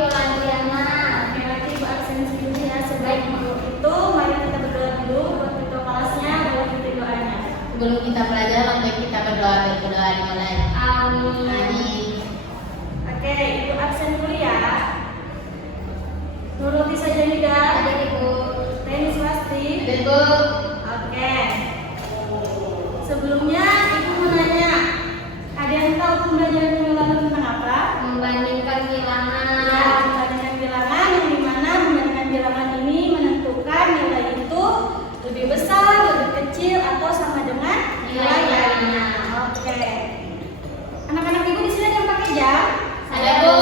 Viola Adriana. Oke, nanti Ibu absensi dulu ya. Sebaik itu, mari kita berdoa dulu buat ketua kelasnya, baru kita doanya. Sebelum kita belajar, mari kita berdoa dimulai. Amin. Amin. Oke, Ibu absen dulu ya. Nuruti saja Nida. Ada Ibu. Teni Swasti. Ada Ibu. Oke. Sebelumnya Ibu mau nanya, ada yang tahu pembelajaran bilangan tentang apa? Membandingkan bilangan. Ya, membandingkan bilangan yang dimana membandingkan bilangan ini menentukan nilai itu lebih besar, lebih kecil, atau sama dengan nilai lainnya. Oke. Anak-anak Ibu di sini ada yang pakai jam? Ada Bu.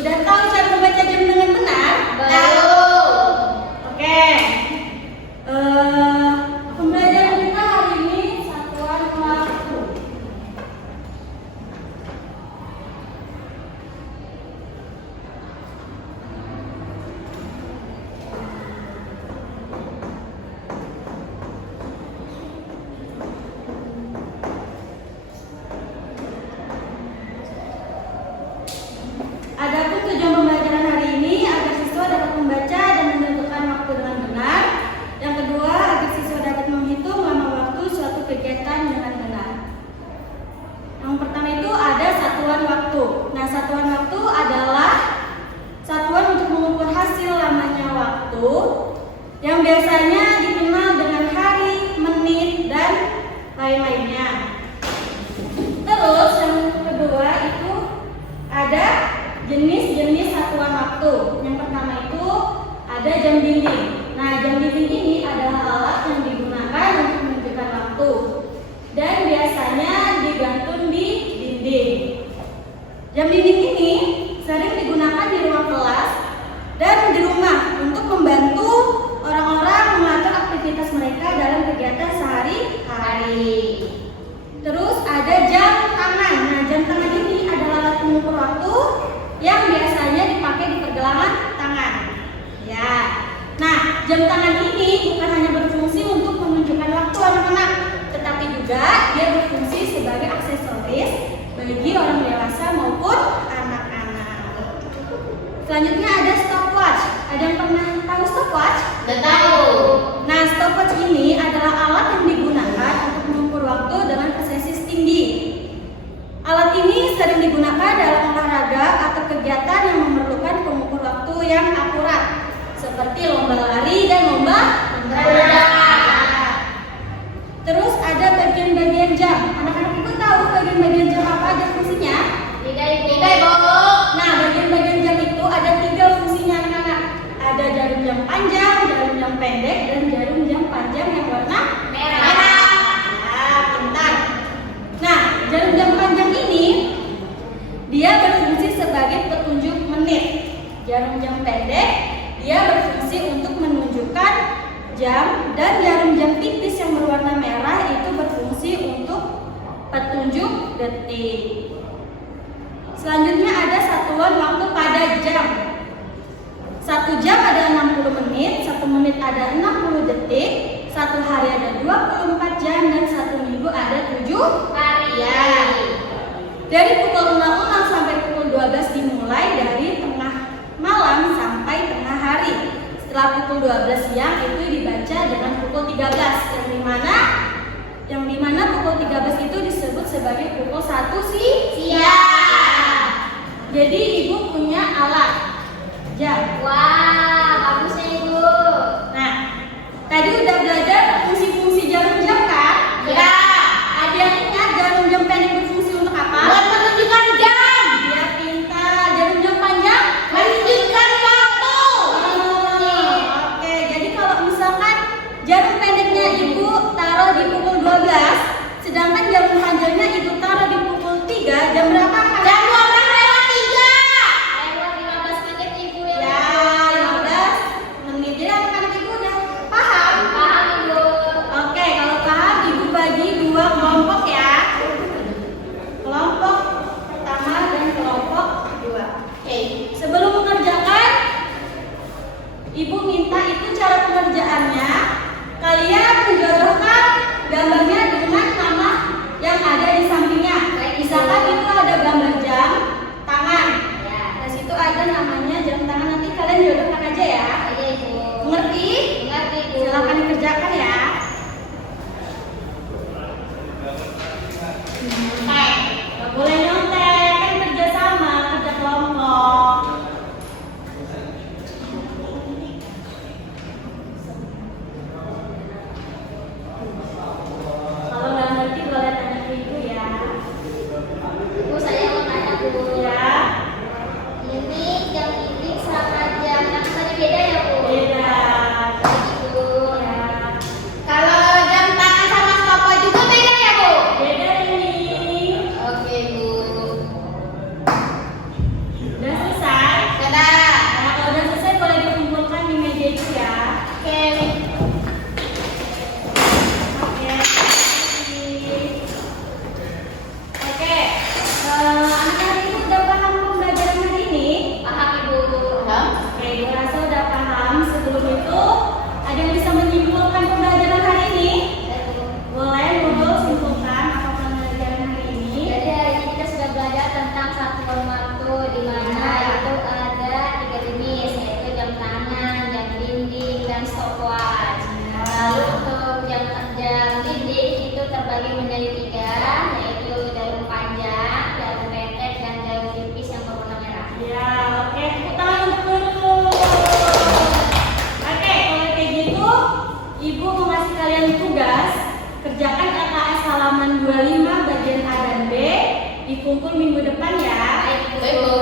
Udah tahu cara membaca jam dengan benar? Tahu. Oke. Pembelajaran kita hari ini satuan waktu. Adapun tujuan pembelajaran hari ini agar siswa dapat membaca dan menentukan waktu dengan benar. Yang kedua, agar siswa dapat menghitung lama waktu suatu kegiatan dengan benar. Yang pertama itu ada satuan waktu. Nah, satuan waktu adalah satuan untuk mengukur hasil lamanya waktu yang biasanya dikenal dengan hari, menit, dan lain-lainnya. Terus yang kedua itu ada jenis-jenis satuan waktu. Yang pertama itu ada jam dinding. Nah, jam dinding ini adalah alat yang digunakan untuk menunjukkan waktu dan biasanya digantung di dinding. Jam dinding ini sering digunakan di ruang kelas dan di rumah untuk membantu orang-orang mengatur aktivitas mereka dalam kegiatan sehari-hari. Terus ada jam tangan. Nah, jam tangan ini adalah alat pengukur waktu yang biasanya dipakai di pergelangan tangan. Ya. Nah, jam tangan ini bukan hanya berfungsi untuk menunjukkan waktu anak-anak, tetapi juga dia berfungsi sebagai aksesoris bagi orang dewasa maupun anak-anak. Selanjutnya ada stopwatch. Ada yang pernah tahu stopwatch? Udah tahu. Nah, stopwatch ini adalah alat yang digunakan untuk mengukur waktu dengan presisis tinggi. Alat ini sering digunakan dalam olahraga atau kegiatan yang memerlukan pengukur waktu yang akurat, seperti lomba lari dan lomba berenang. Terus ada bagian-bagian jam. Anak-anak itu tahu bagian-bagian jam apa aja fungsinya? Tidak Ibu. Nah, bagian-bagian jam itu ada 3 fungsinya anak-anak. Ada jarum jam panjang, jarum jam pendek, dan jarum jam panjang yang warna merah. Nah, pintar. Nah, jarum jam panjang ini dia berfungsi sebagai petunjuk menit. Jarum jam pendek dia berfungsi untuk menunjukkan jam, dan jarum jam tipis yang berwarna merah itu berfungsi untuk petunjuk detik. Selanjutnya ada satuan waktu pada jam. 1 jam ada 60 menit, 1 menit ada 60 detik, 1 hari ada 24 jam, dan 1 minggu ada 7 hari. Ya. Dari pukul 00 sampai pukul 12 dimulai dari tengah malam sampai tengah hari. Setelah pukul 12 siang itu dibaca dengan pukul 13, yang dimana pukul 13 itu disebut sebagai pukul 1 siang. Jadi Ibu punya alat jam. Wah, bagus ya Ibu. Nah, tadi udah belajar fungsi-fungsi jarum jam kan? Ya. Ada yang ingat jarum jam pendek berfungsi untuk apa? Buat menunjukkan jam. Dia pintar. Jarum jam panjang Menunjukkan waktu. Oke, jadi kalau misalkan jarum pendeknya Ibu taruh di pukul 12, sedangkan jarum panjangnya Ibu taruh di pukul 3, jam berapa? Jam 12 lewat 3. Lewat 15 menit Ibu ya. 15 menit. Jadi anak-anak Ibu udah paham? Paham Ibu. Oke, kalau paham Ibu bagi 2 kelompok ya. Kelompok pertama dan kelompok kedua. Oke, sebelum mengerjakan Ibu minta itu cara pengerjaannya. Kalian menjodohkan gambarnya dengan nama yang ada di sampingnya. Misalkan itu ada gambar jam tangan. Ya. Di situ ada namanya jam tangan, nanti kalian jodohkan aja ya. Iya Ibu. Mengerti? Mengerti Bu. Silakan dikerjakan ya. Nggak boleh nyontek, kan kerja sama, kerja kelompok. Kalau nggak ngerti boleh tanya ke ibu ya. Bu, saya mau tanya Bu. Ya, Ini jam ini sama jam tangan tadi beda ya Bu? beda. Ibu. Ya, Kalau jam tangan sama stopwatch juga beda ya Bu? beda ini. Oke Bu. Udah selesai? Sudah. Nah, kalau udah selesai boleh dikumpulkan di meja itu ya. Oke. Oke. Oke. Anak-anak itu udah paham pembelajaran hari ini? Paham Ibu? Paham. Oke, gue rasa udah paham. Sebelum itu, ada yang bisa menyimpulkan pembelajaran hari ini? Boleh, Nurul, simpulkan apa pembelajaran hari ini? Jadi hari ini kita sudah belajar tentang satuan waktu di mana itu ada 3 jenis, yaitu jam tangan, jam dinding, dan stopwatch. Lalu untuk jam dinding itu terbagi menjadi 3, yaitu jarum panjang, jarum pendek, dan jarum tipis yang berwarna merah. Ya, oke. Tepuk tangan untuk Nurul. Oke, kalau kayak gitu, Ibu mau ngasih kalian tugas. Kerjakan LKS halaman 25 bagian A dan B. Dikumpul minggu depan ya. Baik Bu.